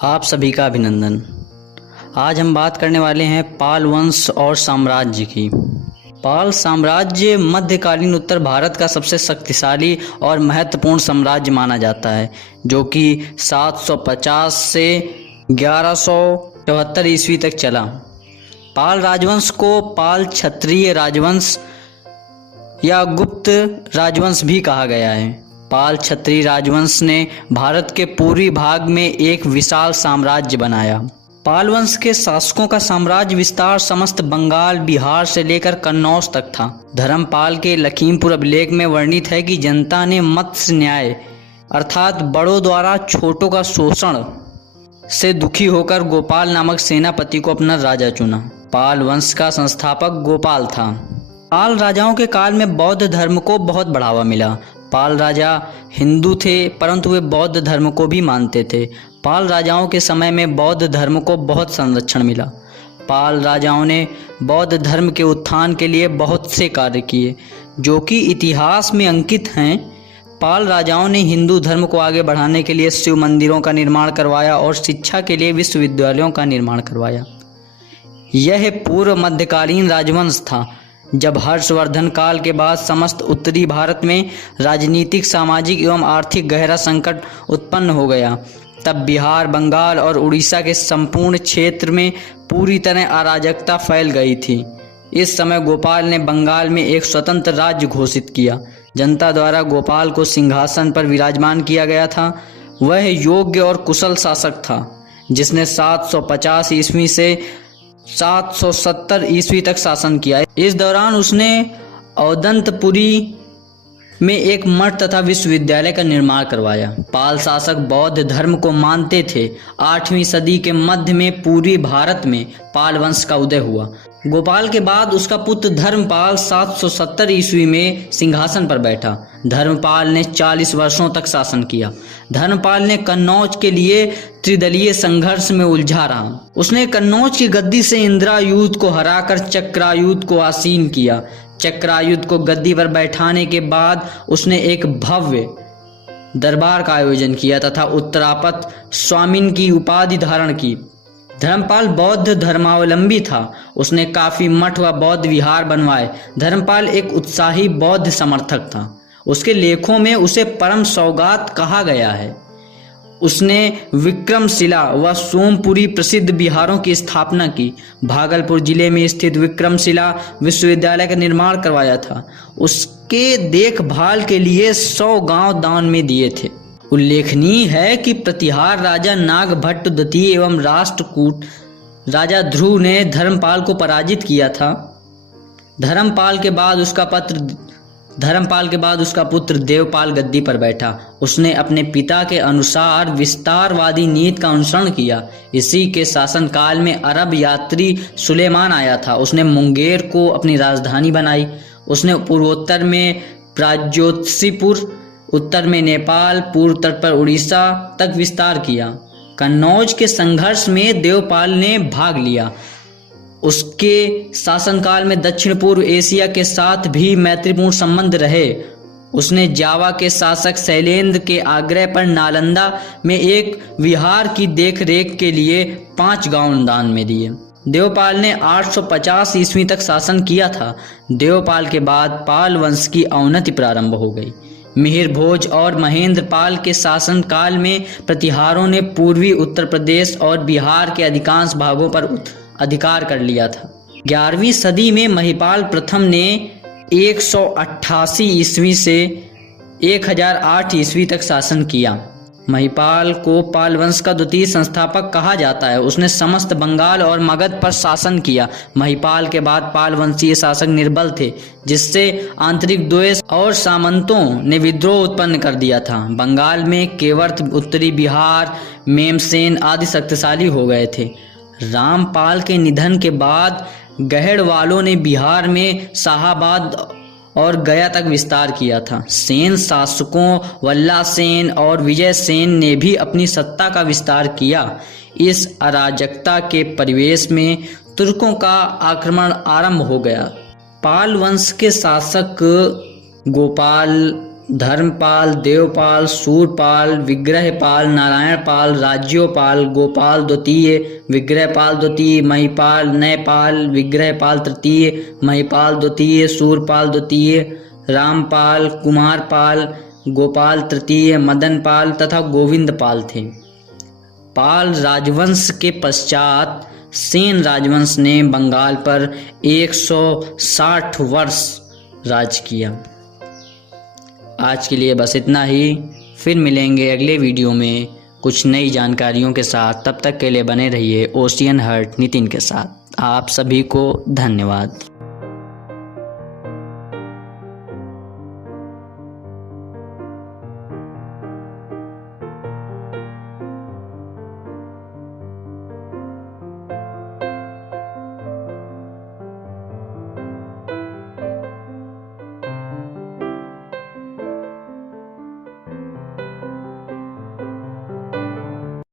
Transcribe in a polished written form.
आप सभी का अभिनंदन। आज हम बात करने वाले हैं पाल वंश और साम्राज्य की। पाल साम्राज्य मध्यकालीन उत्तर भारत का सबसे शक्तिशाली और महत्वपूर्ण साम्राज्य माना जाता है, जो कि 750 से 1174 ईस्वी तक चला। पाल राजवंश को पाल क्षत्रिय राजवंश या गुप्त राजवंश भी कहा गया है। पाल क्षत्रिय राजवंश ने भारत के पूर्वी भाग में एक विशाल साम्राज्य बनाया। पाल वंश के शासकों का साम्राज्य विस्तार समस्त बंगाल, बिहार से लेकर कन्नौज तक था। धर्मपाल के लखीमपुर अभिलेख में वर्णित है कि जनता ने मत्स्य न्याय अर्थात बड़ों द्वारा छोटों का शोषण से दुखी होकर गोपाल नामक सेनापति को अपना राजा चुना। पाल वंश का संस्थापक गोपाल था। पाल राजाओं के काल में बौद्ध धर्म को बहुत बढ़ावा मिला। पाल राजा हिंदू थे, परंतु वे बौद्ध धर्म को भी मानते थे। पाल राजाओं के समय में बौद्ध धर्म को बहुत संरक्षण मिला। पाल राजाओं ने बौद्ध धर्म के उत्थान के लिए बहुत से कार्य किए, जो कि इतिहास में अंकित हैं। पाल राजाओं ने हिंदू धर्म को आगे बढ़ाने के लिए शिव मंदिरों का निर्माण करवाया और शिक्षा के लिए विश्वविद्यालयों का निर्माण करवाया। यह पूर्व मध्यकालीन राजवंश था, जब हर्षवर्धन काल के बाद समस्त उत्तरी भारत में राजनीतिक, सामाजिक एवं आर्थिक गहरा संकट उत्पन्न हो गया। तब बिहार, बंगाल और उड़ीसा के संपूर्ण क्षेत्र में पूरी तरह अराजकता फैल गई थी। इस समय गोपाल ने बंगाल में एक स्वतंत्र राज्य घोषित किया। जनता द्वारा गोपाल को सिंहासन पर विराजमान किया गया था। वह योग्य और कुशल शासक था, जिसने 750 ईस्वी से 770 ईस्वी तक शासन किया। इस दौरान उसने औदंतपुरी में एक मठ तथा विश्वविद्यालय का निर्माण करवाया। पाल शासक बौद्ध धर्म को मानते थे। 8वीं सदी के मध्य में पूर्वी भारत में पाल वंश का उदय हुआ। गोपाल के बाद उसका पुत्र धर्मपाल 770 ईस्वी में सिंहासन पर बैठा। धर्मपाल ने 40 वर्षों तक शासन किया। धर्मपाल ने कन्नौज के लिए त्रिदलीय संघर्ष में उलझा रहा। उसने कन्नौज की गद्दी से इंद्रायुध को हराकर चक्रायुध को आसीन किया। चक्रायुध को गद्दी पर बैठाने के बाद उसने एक भव्य दरबार का आयोजन किया तथा उत्तरापत स्वामिन की उपाधि धारण की। धर्मपाल बौद्ध धर्मावलंबी था। उसने काफी मठ व बौद्ध विहार बनवाए। धर्मपाल एक उत्साही बौद्ध समर्थक था। उसके लेखों में उसे परम सौगात कहा गया है। उसने विक्रमशिला व सोमपुरी प्रसिद्ध विहारों की स्थापना की। भागलपुर जिले में स्थित विक्रमशिला विश्वविद्यालय का निर्माण करवाया था। उसके देखभाल के लिए 100 गांव दान में दिए थे। उल्लेखनीय है कि प्रतिहार राजा नागभट्ट द्वितीय एवं राष्ट्रकूट राजा ध्रुव ने धर्मपाल को पराजित किया था। धर्मपाल के बाद उसका पुत्र देवपाल गद्दी पर बैठा। उसने अपने पिता के अनुसार विस्तारवादी नीति का अनुसरण किया। इसी के शासनकाल में अरब यात्री सुलेमान आया था। उसने मुंगेर को अपनी राजधानी बनाई। उसने पूर्वोत्तर में प्राग्ज्योतिषपुर, उत्तर में नेपाल, पूर्व तट पर उड़ीसा तक विस्तार किया। कन्नौज के संघर्ष में देवपाल ने भाग लिया। उसके शासनकाल में दक्षिण पूर्व एशिया के साथ भी मैत्रीपूर्ण संबंध रहे। उसने जावा के शासक शैलेंद्र के आग्रह पर नालंदा में एक विहार की देखरेख के लिए 5 गांव दान में दिए। देवपाल ने 850 ईस्वी तक शासन किया था। देवपाल के बाद पाल वंश की अवनति प्रारंभ हो गई। मिहिर भोज और महेंद्र पाल के शासन काल में प्रतिहारों ने पूर्वी उत्तर प्रदेश और बिहार के अधिकांश भागों पर अधिकार कर लिया था। 11वीं सदी में महिपाल प्रथम ने 188 ईस्वी से 1008 ईस्वी तक शासन किया। महिपाल को पाल वंश का द्वितीय संस्थापक कहा जाता है। उसने समस्त बंगाल और मगध पर शासन किया। महिपाल के बाद पाल वंशीय शासक निर्बल थे, जिससे आंतरिक द्वेष और सामंतों ने विद्रोह उत्पन्न कर दिया था। बंगाल में केवर्थ, उत्तरी बिहार, मेमसेन आदि शक्तिशाली हो गए थे। रामपाल के निधन के बाद गहड़वालों ने बिहार में शाहाबाद और गया तक विस्तार किया था। सेन शासकों वल्ला सेन और विजय सेन ने भी अपनी सत्ता का विस्तार किया। इस अराजकता के परिवेश में तुर्कों का आक्रमण आरंभ हो गया। पाल वंश के शासक गोपाल धर्मपाल, देवपाल, सूरपाल, विग्रहपाल, नारायणपाल, राज्योपाल, गोपाल द्वितीय, विग्रहपाल द्वितीय, महिपाल, नयपाल, विग्रहपाल तृतीय, महिपाल द्वितीय, सूरपाल द्वितीय, रामपाल, कुमारपाल, गोपाल तृतीय, मदनपाल तथा गोविंदपाल थे। पाल राजवंश के पश्चात सेन राजवंश ने बंगाल पर 160 वर्ष राज किया। आज के लिए बस इतना ही। फिर मिलेंगे अगले वीडियो में कुछ नई जानकारियों के साथ। तब तक के लिए बने रहिए ओशियन हर्ट नितिन के साथ। आप सभी को धन्यवाद।